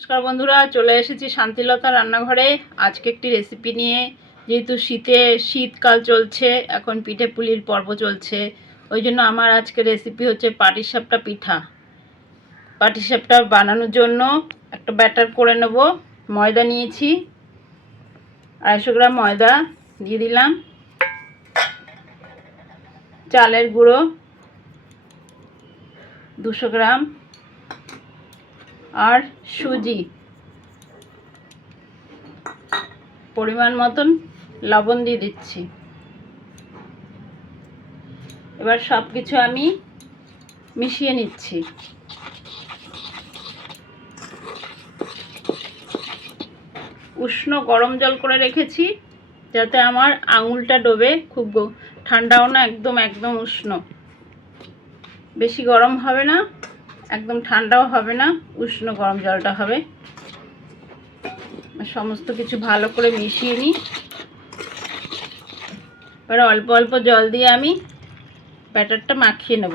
নমস্কার বন্ধুরা, চলে এসেছি শান্তিলতা রান্নাঘরে। আজকে একটি রেসিপি নিয়ে। যেহেতু শীতে, শীতকাল চলছে, এখন পিঠে পুলির পর্ব চলছে, ওই জন্য আমার আজকে রেসিপি হচ্ছে পাটিসাপটা পিঠা। পাটিসাপটা বানানোর জন্য একটা ব্যাটার করে নেব। ময়দা নিয়েছি, আড়াইশো গ্রাম ময়দা দিয়ে দিলাম। চালের গুঁড়ো, দুশো গ্রাম আর সুজি। পরিমাণ মতন লবণ দিয়ে দিচ্ছি। এবার সব কিছু আমি মিশিয়ে নিচ্ছি। উষ্ণ গরম জল করে রেখেছি যাতে আমার আঙুলটা ডোবে খুব ঠান্ডাও না, একদম একদম উষ্ণ। বেশি গরম হবে না। একদম ঠান্ডাও হবে না, উষ্ণ গরম জলটা হবে। সমস্ত কিছু ভালো করে মিশিয়ে নিই। এবার অল্প অল্প জল দিয়ে আমি ব্যাটারটা মাখিয়ে নেব।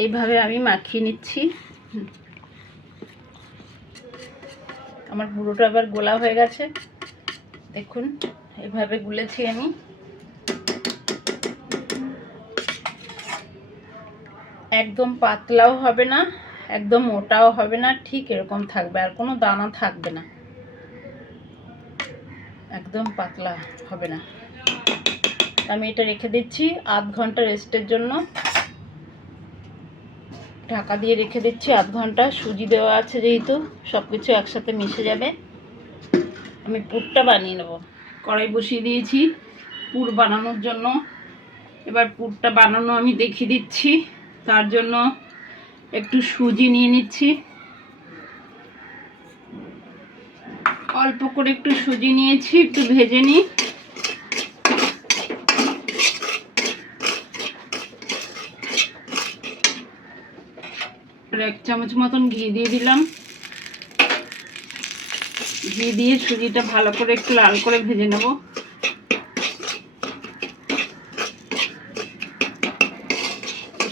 এইভাবে আমি মাখিয়ে নিচ্ছি। আমার পুরোটা এবার গোলা হয়ে গেছে। দেখুন এইভাবে গুলেছি আমি। একদম পাতলাও হবে না, একদম মোটাও হবে না, ঠিক এরকম থাকবে, আর কোনো দানা থাকবে না। একদম পাতলা হবে না। আমি এটা রেখে দিচ্ছি আধ ঘণ্টা রেস্টের জন্য। ঢাকা দিয়ে রেখে দিচ্ছি আধ ঘণ্টা, সুজি দেওয়া আছে যেহেতু সব কিছু একসাথে মিশে যাবে। আমি পুরটা বানিয়ে নেব। কড়াই বসিয়ে দিয়েছি পুর বানানোর জন্য। এবার পুরটা বানানো আমি দেখিয়ে দিচ্ছি। তার জন্য একটু সুজি নিয়ে নিচ্ছি। অল্প করে একটু সুজি নিয়েছি, একটু ভেজে নিই। এক চামচ মতন ঘি দিয়ে দিলাম। ঘি দিয়ে সুজিটা ভালো করে একটু লাল করে ভেজে নেব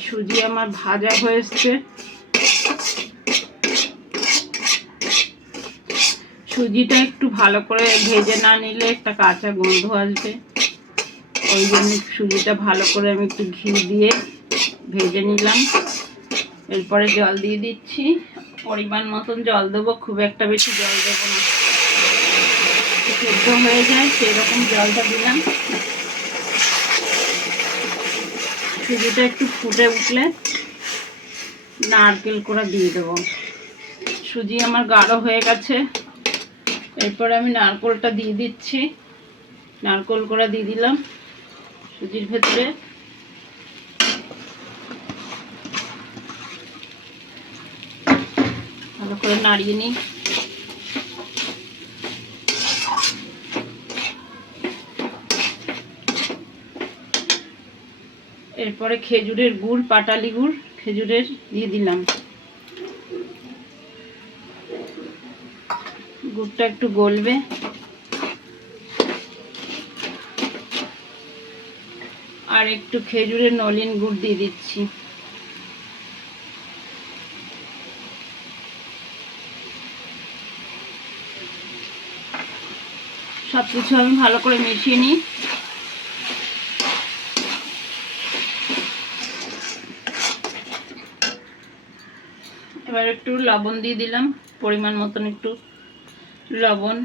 সুজি আমার ভাজা হয়ে এসছে। সুজিটা একটু ভালো করে ভেজে না নিলে একটা কাঁচা গন্ধ আসবে। ওই জন্য সুজিটা ভালো করে আমি একটু ঘি দিয়ে ভেজে নিলাম। এরপরে জল দিয়ে দিচ্ছি। পরিমাণ মতন জল দেবো, খুব একটা বেশি জল দেবো না। সেদ্ধ হয়ে যায় সেই রকম জলটা দিলাম। সুজিটা একটু ফুটে উঠলে নারকেল করে দিয়ে দেবো। সুজি আমার গাঢ় হয়ে গেছে। এরপরে আমি নারকেলটা দিয়ে দিচ্ছি। নারকেল করে দিয়ে দিলাম সুজির ভেতরে। ভালো করে নাড়িয়ে নিই। এরপরে খেজুরের গুড়, পাটালি গুড়, খেজুরের দিয়ে দিলাম। গুড়টা একটু গলবে। আর একটু খেজুরের নলিন গুড় দিয়ে দিচ্ছি। সব কিছু আমি ভালো করে মিশিয়ে নিই। এবার একটু লবণ দিয়ে দিলাম, পরিমাণ মতন একটু লবণ।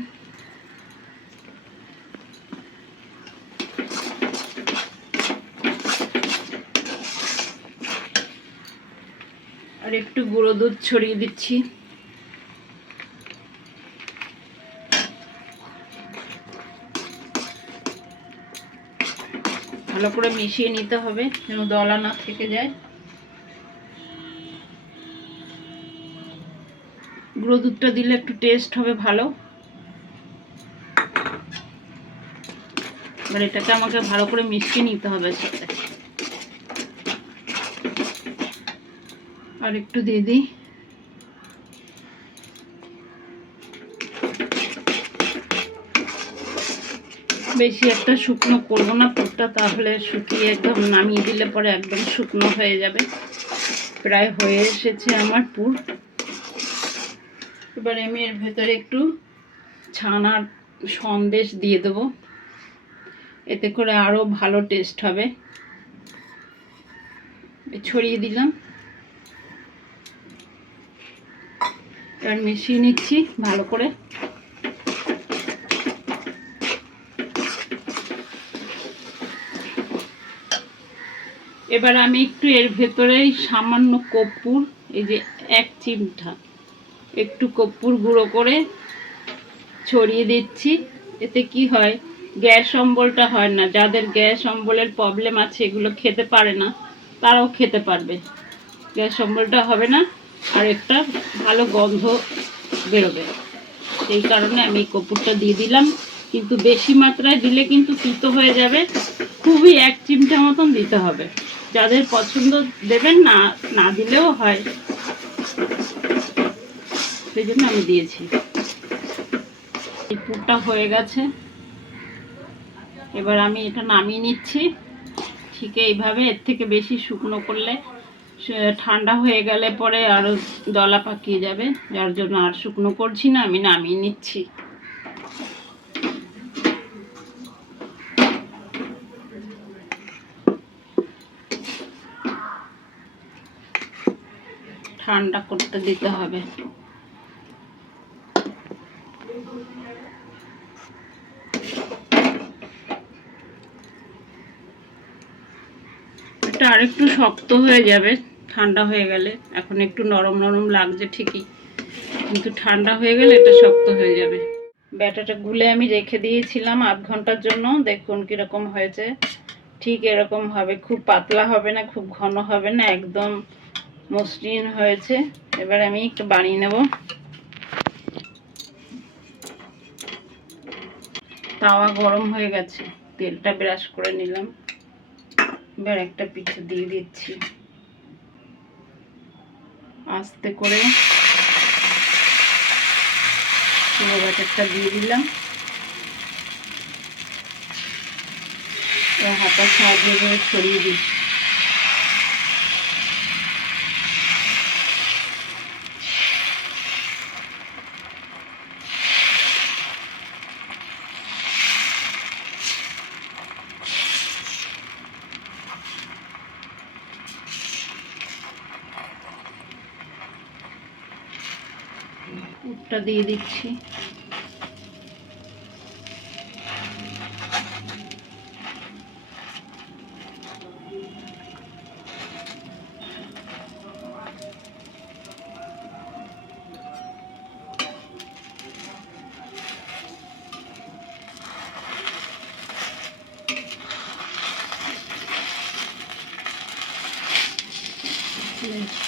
আর একটু গুঁড়ো দুধ ছড়িয়ে দিচ্ছি। ভালো করে মিশিয়ে নিতে হবে, যেন দলা না থেকে যায়। গুঁড়ো দুধটা দিলে একটু টেস্ট হবে ভালো। এবার এটাকে আমাকে ভালো করে মিশিয়ে নিতে হবে সাথে। আর একটু দিয়ে দিই। বেশি একটা শুকনো করব না, পুরটা তাহলে শুকিয়ে একদম নামিয়ে দিলে পরে একদম শুকনো হয়ে যাবে। প্রায় হয়ে এসেছে আমার পুর। এবারে আমি এর ভেতরে একটু ছানার সন্দেশ দিয়ে দেবো। এতে করে আরও ভালো টেস্ট হবে। ছড়িয়ে দিলাম। এবার মিশিয়ে নিচ্ছি ভালো করে। এবার আমি একটু এর ভেতরেই সামান্য কর্পূর, এই যে এক চিমটা। একটু কর্পূর গুঁড়ো করে ছড়িয়ে দিচ্ছি। এতে কি হয়? গ্যাস অম্বলটা হয় না। যাদের গ্যাস অম্বলের প্রবলেম আছে, এগুলো খেতে পারে না, তারাও খেতে পারবে। গ্যাস অম্বলটা হবে না, আর একটা ভালো গন্ধ বেরোবে। সেই কারণে আমি কপুরটা দিয়ে দিলাম। কিন্তু বেশি মাত্রায় দিলে কিন্তু তিতো হয়ে যাবে। খুবই এক চিমটা মতন দিতে হবে। যাদের পছন্দ দেবেন না না দিলেও হয়। সেই জন্য আমি দিয়েছি। এই পুরটা হয়ে গেছে। এবার আমি এটা নামিয়ে নিচ্ছি। ঠিক এইভাবে, এর থেকে বেশি শুকনো করলে ঠান্ডা হয়ে গেলে পরে আরও দলা পাকিয়ে যাবে। যার জন্য আর শুকনো করছি না, আমি নামিয়ে নিচ্ছি। ঠান্ডা করতে দিতে হবে। এটা আরেকটু শক্ত হয়ে যাবে, ঠান্ডা হয়ে গেলে। এখন একটু নরম নরম লাগছে ঠিকই, কিন্তু ঠান্ডা হয়ে গেলে এটা শক্ত হয়ে যাবে। ব্যাটাটা গুলে আমি রেখে দিয়েছিলাম আধ ঘণ্টার জন্য। দেখুন কীরকম হয়েছে। ঠিক এরকম হবে, খুব পাতলা হবে না, খুব ঘন হবে না, একদম মসৃণ হয়েছে। এবার আমি একটু বানিয়ে নেব। তাওয়া গরম হয়ে গেছে। তেলটা ব্রাশ করে নিলাম। এবার একটা পিঠে দিয়ে দিচ্ছি। আস্তে করে ব্যাটারটা দিয়ে দিলাম। হাতা করে ছড়িয়ে দিই পুরটা দিয়ে দিচ্ছি।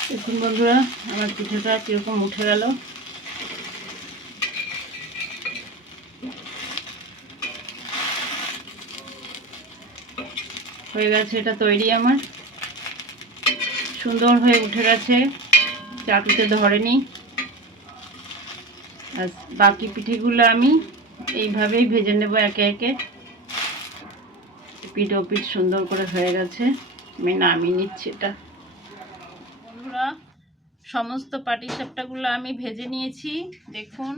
দেখুন বন্ধুরা আমার পিঠাটা কীরকম উঠে গেল। হয়ে গেছে, এটা তৈরি আমার। সুন্দর হয়ে উঠে গেছে, চাটুতে ধরেনি। আর বাকি পিঠেগুলো আমি এইভাবেই ভেজে নেব একে একে। পিঠ ও পিঠ সুন্দর করে হয়ে গেছে, আমি নামিয়ে নিচ্ছি এটা। বন্ধুরা, সমস্ত পাটি সাপটাগুলো আমি ভেজে নিয়েছি, দেখুন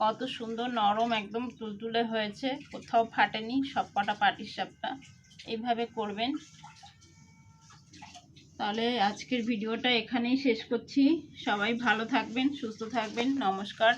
কত সুন্দর নরম একদম তুলতুলে হয়েছে, কোথাও ফাটেনি সব কটা পাটিসাপটা। এইভাবে করবেন। তাহলে আজকের ভিডিওটা এখানেই শেষ করছি। সবাই ভালো থাকবেন সুস্থ থাকবেন। নমস্কার।